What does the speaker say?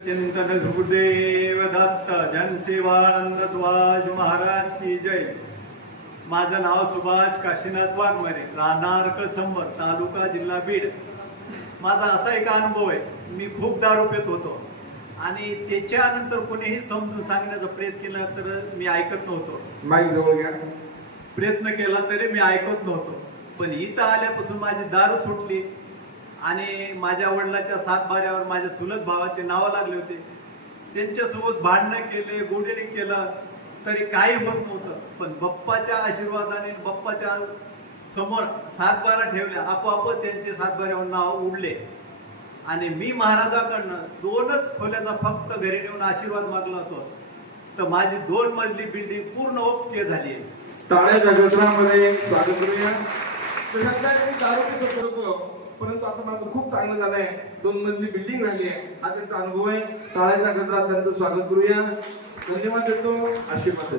चिंतन गुरुदेव दत्त जनसेवानंद सुभाष महाराज की जय। माझं नाव सुभाष काशीनाथ वाघमारे, राहणार कसंबर, तालुका जिल्हा बीड। माझा असा एक अनुभव आहे, मी खूप दारू पित होतो आणि त्याच्यानंतर कोणीही समजून सांगण्याचा प्रयत्न केला तर मी ऐकत नव्हतो। माईक जवळ घ्या। प्रयत्न केला तरी मी ऐकत नव्हतो, पण इथं आल्यापासून माझी दारू सुटली आणि माझ्या वडिलांच्या सातबाऱ्यावर माझ्या चुलत भावाचे नाव लागले होते। त्यांच्यासोबत भांडणं केले, गोडीने केलं तरी काही होत नव्हतं, पण बाप्पाच्या आशीर्वादाने बाप्पाच्या समोर सातबारा ठेवल्या, आपोआप त्यांचे सातबाऱ्यावर नाव उडले आणि मी महाराजाकडनं 2च खोल्याचा फक्त घरी नेऊन आशीर्वाद मागला होतो, तर माझी 2 मजली बिल्डिंग पूर्ण ओके झाली आहे। टाळ्याच्या गजरामध्ये स्वागत करूया। सध्या मी दारू पित होतो, परंतु आता माझं खूप चांगलं झालंय, 2 मजली बिल्डिंग झाली आहे, हा त्यांचा अनुभव आहे। टाळ्याच्या गजरात त्यांचं स्वागत करूया, धन्यवाद देतो, आशीर्वाद देतो।